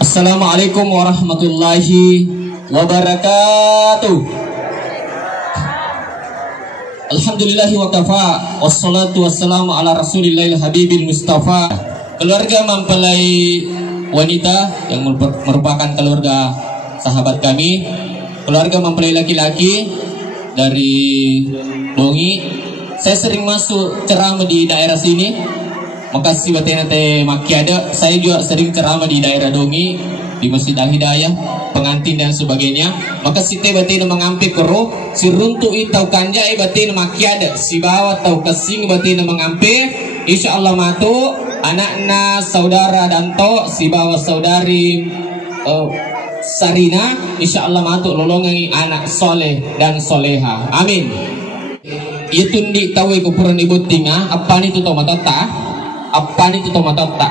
Assalamualaikum warahmatullahi wabarakatuh. Alhamdulillahi wa kafa, wassalatu wassalamu ala rasulillahil habibil mustafa. Keluarga mempelai wanita yang merupakan keluarga sahabat kami, keluarga mempelai laki-laki dari Dongi. Saya sering masuk ceramah di daerah sini. Makasih batena teh makiada. Saya juga sering ceramah di daerah Dongi, di Masjid Al-Hidayah, pengantin dan sebagainya. Makasih teh batena mengampi kero, si runtu itau kanjai batena makiada, si bawa tau kesing batena mengampi. Insya Allah matu anakna saudara Danto, si bawa saudari Sarina, insya Allah matu lolongangi anak soleh dan soleha. Amin. Itu di tahu kupuran ibu tinga apa nih tuh tomatota? Apa nih tuh tomatota?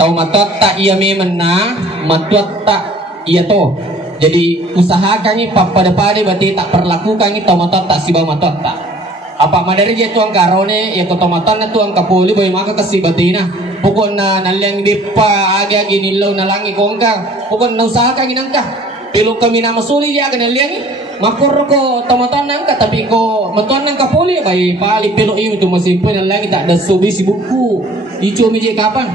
Tomatota iya memena, matota iya toh. Jadi usahakan nih pada berarti tak perlakukan nih tomatota si bawa matota. Apa madari je tuang karone ya ko tomatona tuang kapuli boy maka kasi batina. Pukon na nalang dipa aga gini lo nalangi kongka. Pukon na usahakan ginangka. Pilong kami na masuli ya kana liang. Makuro ko tomaton nang ka tapi ko matuan nang kapuli bay pali pilo iyo tu masimpo na lang tak ada subi si buku ijo mi je kapan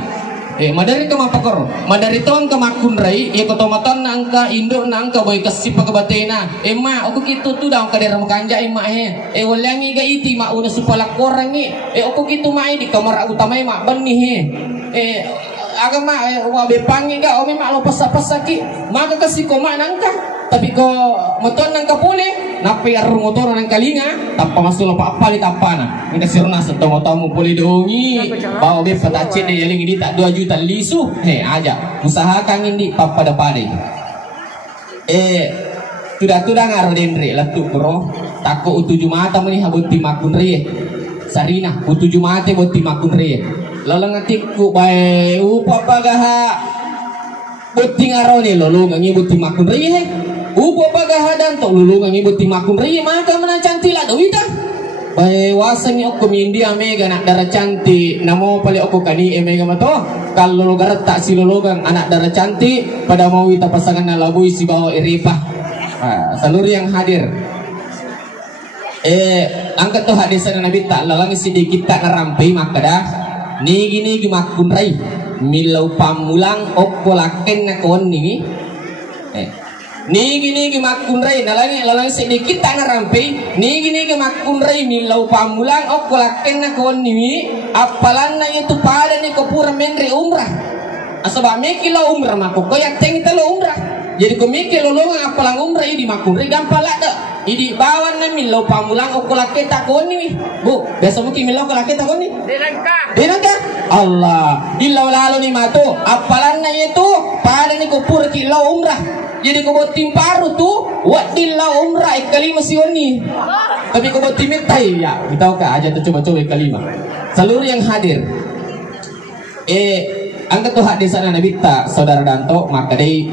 madari ka mapakor madari tong ka makunrai ya ko tomaton nang ka indo nang ka boy kasip ka batena ma aku kitu tu daw ka dera makanja ma walangi ga iti ma una supala korang ni aku kitu mai di kamar utama ma benih agama wabe pangi ga o ma lo pasapasaki maka kasi ko ma nang ka tapi ko moton nang kapule napi arung motor nang kalinga tanpa masuk apa-apa di tapana kita sirna setong otamu puli Dongi bawa be patacin de yaling ini tak 2 juta lisu aja usahakan ini papada pade sudah ngaro dendre latu bro takut utuju mata meni habuti makunri Sarina utuju mate buti makunri lalang atiku bae upa pagaha buti ngaro ni lolo ngangi buti makunri upo pagahadan to lulungan ibu timakun ri maka mana cantik lah dawita bae wasang ni okko mindi amega anak darah cantik namo pali okko kani emega mato kalau lo garta si lologang anak darah cantik pada mau kita pasangan na labui si bawa iripah seluruh yang hadir angkat tuh hadis Nabi tak lalang sedikit tak narampai maka dah nigi makun rai milau pamulang okko laken na kon nigi nigi makun rai nalangi sedikit tak ngarampi nigi makun rai milau pamulang okko laken na kon nigi apalan na itu pada ni kopura menri umrah asaba meki lo umrah mako koyak teng itu lo umrah jadi ko meki lo longang apalang umrah di makun rai gampang lah dak idi bawan na milau pamulang okko laken tak kon nigi bu biasa mungkin milau okko laken tak kon nigi denangka Allah illa lalu ni mato apalan na itu pada ni kopura ki lo umrah jadi kau buat tim baru tuh, wadillah umrah kalima sioni. Tapi kau buat tim tai ya, kita aja tuh coba-coba kalima. Seluruh yang hadir, angkat tuh hadis sana Nabi ta saudara Danto maka deh,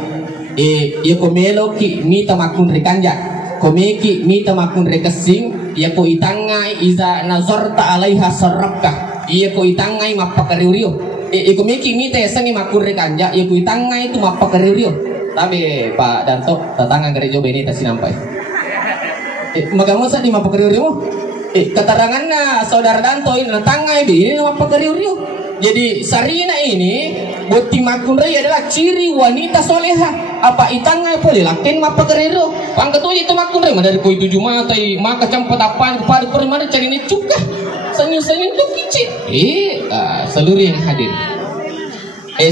ya kau meloki mita makun rekanja, kau meki mita makun rekesing, ya kau itangai iza nazarta alaiha sarabka, ya kau itangai mapakariurio, kau meki mita sangi makun rekanja, ya kau itangai itu mapakariurio. Tapi Pak Danto tatangga gereja ini tak sinampai. Magamu sa di mapakariuriu. Keterangan na saudara Danto ini natangai ini mapakariuriu. Jadi Sarina ini buti makun rai adalah ciri wanita soleha. Apa itangai boleh lakin mapakariuriu. Pangketu itu makun rai dari koi 7 matai maka campat apaan kepada perimana cari ini cukah. Senyum-senyum tuh kicit. Seluruh yang hadir.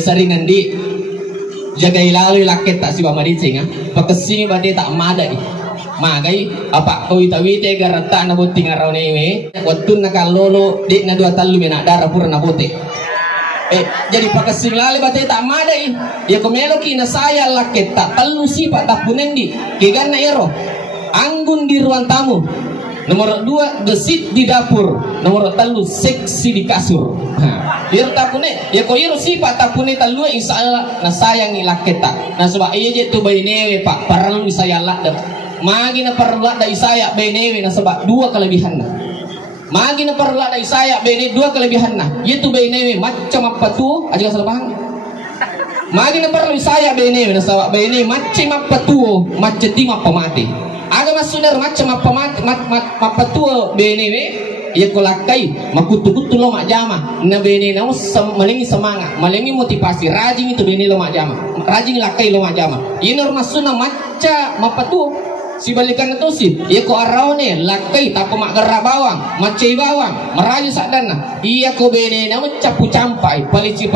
Saringan di jagai lalu laket tak siapa maricing pakesing bade tak madai magai apa kau itawi te garata na boting araw newe watun na kalolo di na 2 talu mena darah pura na bote jadi pakesing lalu bade tak madai ya komelo ki na saya laket tak talu sipa tak punendi kegan na ero anggun di ruang tamu nomor 2 gesit di dapur nomor 3 seksi di kasur dia tapune ya ko iro sipa tapune talu insya nasayangi laketa nah sebab iya je tu bayi newe pak perlu saya lak dah magi na perlu lak dari saya bayi newe nah sebab 2 kelebihan nah magi na perlu lak dari saya bayi 2 kelebihan nah itu bayi newe macam apa tu aja salah paham Magi na perlu saya bene na sawa bene macam apa tuo macam tim apa mati. Aga masunar macam apa mati apa tuo bene we. Ia kolakai makutu-kutu lo mak jama na bene na malengi semangat malengi motivasi rajin itu bene lo mak jama rajin lakai lo mak jama ia norma suna maca mapatu si balikan itu si ia ko araune lakai tapo mak gerak bawang macai bawang merayu sadana ia ko bene na capu campai palici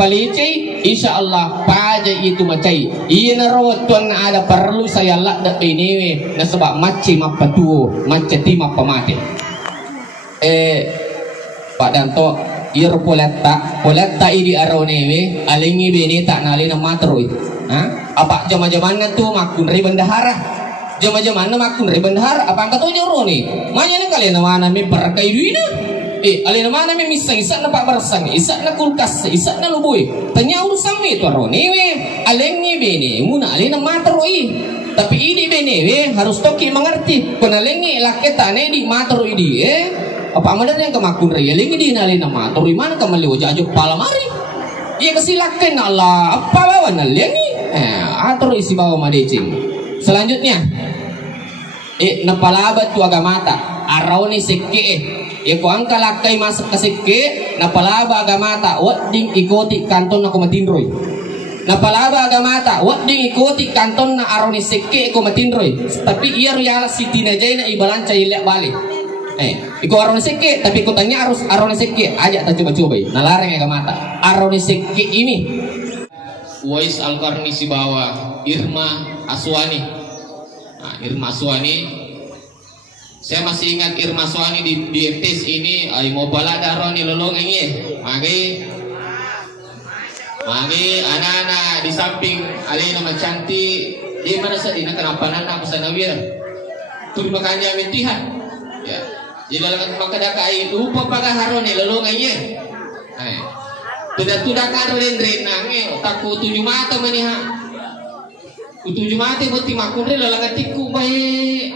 insyaallah paja itu macai ia na rawat tuan ada perlu saya lak dak bene we na sebab macai mapatu macati mapamate. Pak Danto ir poletta ini aronewe alingi beni tak nali na matro apa jama-jamana tu makun ri bendahara jama-jamana makun ri bendahara apa angkat tu roni manya kali na mana mi berkai duina ali na mana mi isa na pak bersang isa na kulkas isa na luboy tanya urusan mi tu aronewe alingi beni muna ali na matro tapi ini beni we harus toki mengerti penalengi laketane di matro ini apa amadar yang kemakun raya lagi di nali nama atau mana kemali wajah aja palamari ia kesilakan Allah apa bawa nali atau isi bawa madecing selanjutnya napalabat tu agamata araw ni seke ko ang kalakay masuk ke seke napalaba agamata wading ikoti kanton na kumatindroy napalaba agamata wading ikoti kanton na araw ni seke kumatindroy tapi ia riyala si tinajay na ibalanca ilyak balik iko arone seke tapi ku tanya harus arone seke aja tak coba-coba nalarang ya mata arone seke ini Wais Al-Qarni si bawah Irma Aswani. Nah, Irma Aswani saya masih ingat Irma Aswani di etis ini ay mau balada roni lolong ini magi anak-anak di samping ali nama cantik di mana sedina kenapa nana pesanawir tur makanya mentihan ya. Jadi dalam makadaka ay lupa paga harone lolonganya. Tuda karo renrenange takku tujuh mata maniha. Ku tujuh mata boti makunre lalangatiku bae.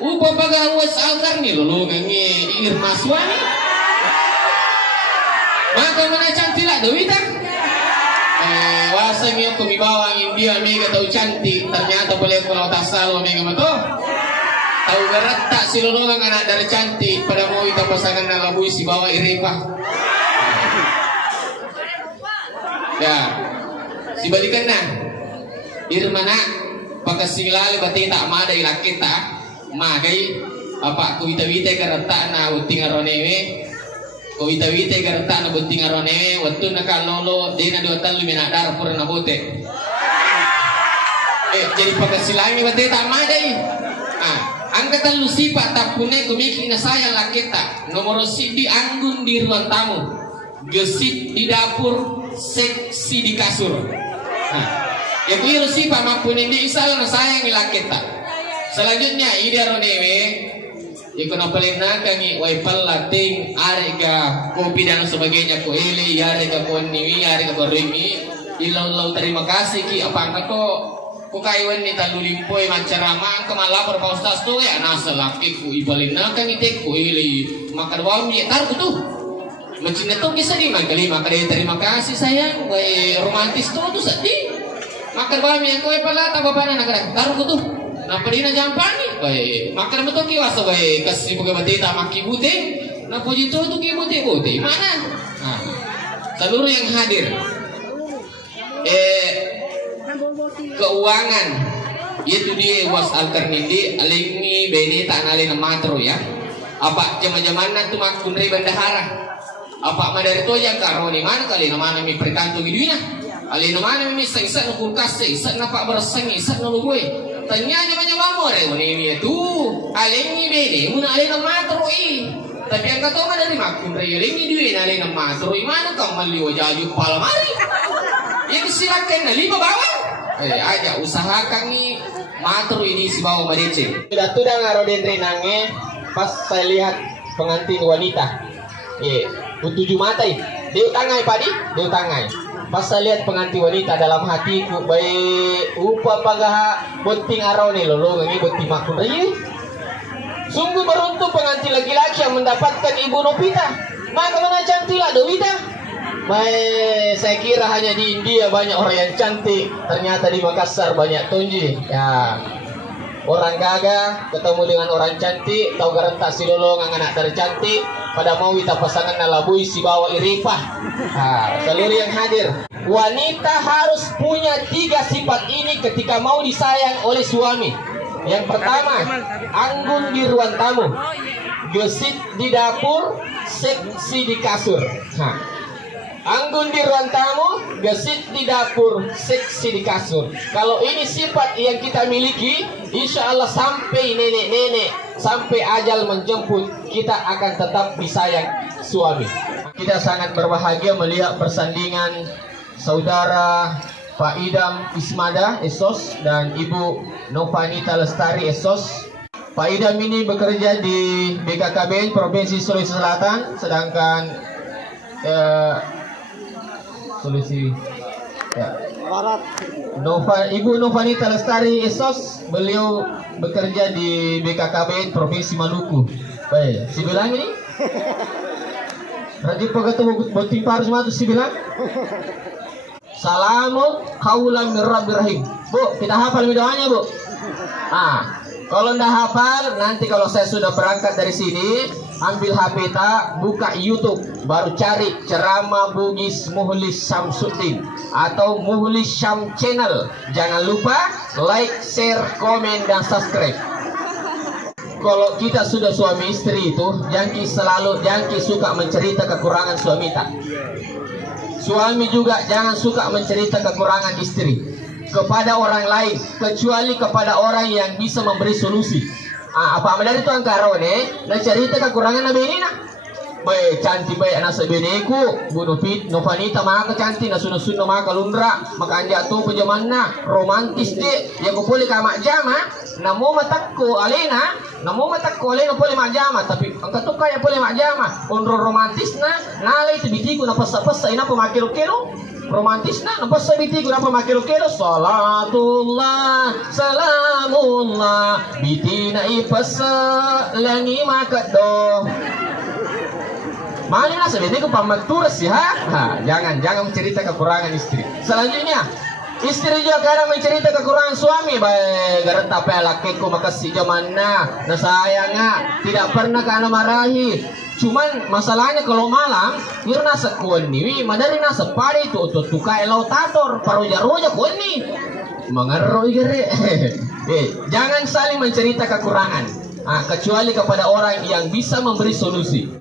Upa paga Wais Al-Qarni lolonganya Irma Aswani. Maka mana cantik lah Dewita. Wasang yung kumibawang India mega tahu cantik ternyata boleh kalau tasal mega mato. Tahu gerak tak si lolongan anak dari cantik pada mau kita pasangan na labui si bawa iripa. Ya, si balikan na Irmana pakasilali bati tak mada ilak kita magai apa kuwita-wita karata na uting aronewe kuwita-wita karata na buting aronewe waktu na kalolo di na duatan lumina dar pura na bote. Jadi pakasilali bati tak mada angkatan lusipa tapune kumiki na saya laketa nomor si di anggun di ruang tamu gesit di dapur seksi di kasur ya kui lusipa mampune di isal na saya ngilaketa selanjutnya ide ronewe ikono pelena kangi waipal lating arega kopi dan sebagainya ko ele yarega ko niwi yarega ko rimi ilau terima kasih ki apa angkato kukaiwan ni talulimpoy mancarama ang kamalapor pa ustas to ya nasa laki ku ibalin na kang itek ku ili makarwam ni tar ko to macam to kisa di magkali makare terima kasih sayang way romantis to sadi makarwam ni ko pala tababana nagara tar ko to napadina jampani way makar mo to kiwaso way kasi pagbatita makibute na puji to kibute mana seluruh yang hadir keuangan itu dia Wais Al-Qarni alingi beni tanali na matro ya apa zaman-zaman tu makun ri bendahara apa madari to yang karoni mana kali na mana mi perkanto giduina ali na mana mi isa na kulkas isa na pa bersang isa na lugoy tanya zaman-zaman mo re ni itu alingi beni muna ali na matro tapi ang kato madari makun ri alingi duina ali na matro mana kamali wajaju palamari yang silakan na lima bawah aja usahakan nih matru ini si bawa madece. Sudah ngaroden renangnya pas saya lihat pengantin wanita. Tujuh mata ini. Dia tangai padi, dia tangai. Pas saya lihat pengantin wanita dalam hatiku baik upa pagah bunting arone lolong ini bunting makun raya. Sungguh beruntung pengantin laki-laki yang mendapatkan ibu Nopita. Maka mana cantik lah Dewita. Baik, saya kira hanya di India banyak orang yang cantik, ternyata di Makassar banyak tonji. Ya, orang gagah ketemu dengan orang cantik, tahu garantak si lolong anak tercantik, pada mau kita pasangan nalabui si bawa irifah. Seluruh yang hadir, wanita harus punya 3 sifat ini ketika mau disayang oleh suami. Yang pertama, anggun di ruang tamu, gesit di dapur, seksi di kasur. Anggun di ruang tamu, gesit di dapur, seksi di kasur. Kalau ini sifat yang kita miliki, insya Allah sampai nenek-nenek, sampai ajal menjemput, kita akan tetap disayang suami. Kita sangat berbahagia melihat persandingan saudara Pak Idam Ismada Esos dan Ibu Novanita Lestari Esos. Pak Idam ini bekerja di BKKBN Provinsi Sulawesi Selatan, sedangkan Sulawesi Barat. Ibu Novanita Lestari Esos, beliau bekerja di BKKBN Provinsi Maluku. Baik, si bilang ini Raja Pegatu Boting Parus Matu si bilang Salamu qaulan min Rabbir Rahim. Bu, kita hafal doanya, Bu. Kalau ndak hafal, nanti kalau saya sudah berangkat dari sini, ambil HP tak, buka YouTube, baru cari ceramah Bugis Muhlis Syamsuddin atau Muhlis Syam Channel. Jangan lupa like, share, komen, dan subscribe. Kalau kita sudah suami istri itu, jangan suka mencerita kekurangan suami tak. Suami juga jangan suka mencerita kekurangan istri kepada orang lain, kecuali kepada orang yang bisa memberi solusi. Apa dari itu angkarone, na cerita kekurangan nabi ini nak. Baik cantik baik anak sebeneku, Bu Novanita maka cantik, na suno maka lundra, maka anja tu pejamanna romantis deh. Yang ku boleh kamak jama, namo matakku alena, boleh mak jama, tapi angkat tu kaya boleh mak jama. Onro romantis na, nalai tu bitiku na pasa ina pemakiro-kiro. Romantis na napasa bitiku na pemakiro-kiro. Salatullah salamullah bitina ipasa langi makado. Mana sebenarnya ku pamaturas ya. Jangan mencerita kekurangan istri. Selanjutnya, istri juga kadang mencerita kekurangan suami. Baik, garanta pa lakiku makasih jamanna, nasayanga, tidak pernah kana marahi. Cuman masalahnya kalau malam, yur nasa kuani, madari nasa pare itu tukai lautator, paroja-roja kuani. Mengeroi gere. Jangan saling mencerita kekurangan. Kecuali kepada orang yang bisa memberi solusi.